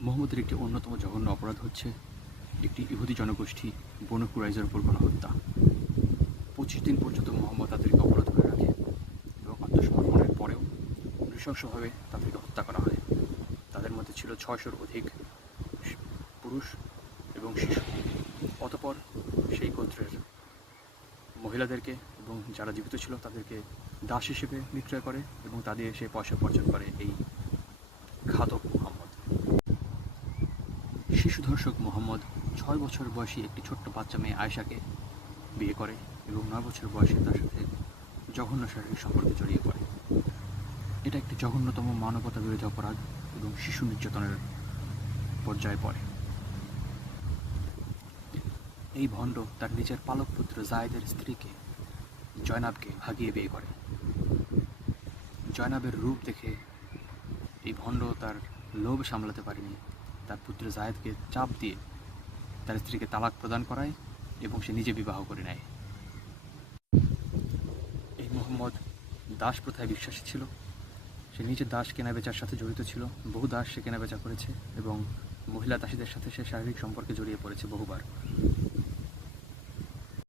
মোহাম্মদের একটি অন্যতম জঘন্য অপরাধ হচ্ছে একটি ইহুদি জনগোষ্ঠী বনু কুরাইজের উপর গণহত্যা পঁচিশ দিন পর্যন্ত মোহাম্মদ তাদেরকে অপরাধ করে রাখে এবং আত্মসমর্পণের পরেও নৃশংসভাবে তাদেরকে হত্যা করা হয়। তাদের মধ্যে ছিল ছয়শোর অধিক পুরুষ এবং শিশু। অতপর সেই গোত্রের মহিলাদেরকে এবং যারা জীবিত ছিল তাদেরকে দাস হিসেবে বিক্রয় করে এবং তাদের সে পয়সা উপার্জন করে এই ঘাতক শিশু ধর্ষক মোহাম্মদ ছয় বছর বয়সী একটি ছোট্ট বাচ্চা মেয়ে আয়েশাকে বিয়ে করে এবং নয় বছর বয়সে তার সাথে জঘন্য শারীরিক সম্পর্কে জড়িয়ে পড়ে। এটা একটি জঘন্যতম মানবতা বিরোধী অপরাধ এবং শিশু নির্যাতনের পর্যায়ে পড়ে। এই ভণ্ড তার নিজের পালক পুত্র জায়েদের স্ত্রীকে জয়নাবকে ভাগিয়ে বিয়ে করে। জয়নাবের রূপ দেখে এই ভণ্ড তার লোভ সামলাতে পারেনি। তার পুত্র জাহেদকে চাপ দিয়ে তার স্ত্রীকে তালাক প্রদান করায় এবং সে নিজে বিবাহ করে নেয়। এই মোহাম্মদ দাস প্রথায় বিশ্বাসী ছিল। সে নিজে দাস কেনাবেচার সাথে জড়িত ছিল। বহু দাস সে কেনাবেচা করেছে এবং মহিলা দাসীদের সাথে সে শারীরিক সম্পর্কে জড়িয়ে পড়েছে বহুবার।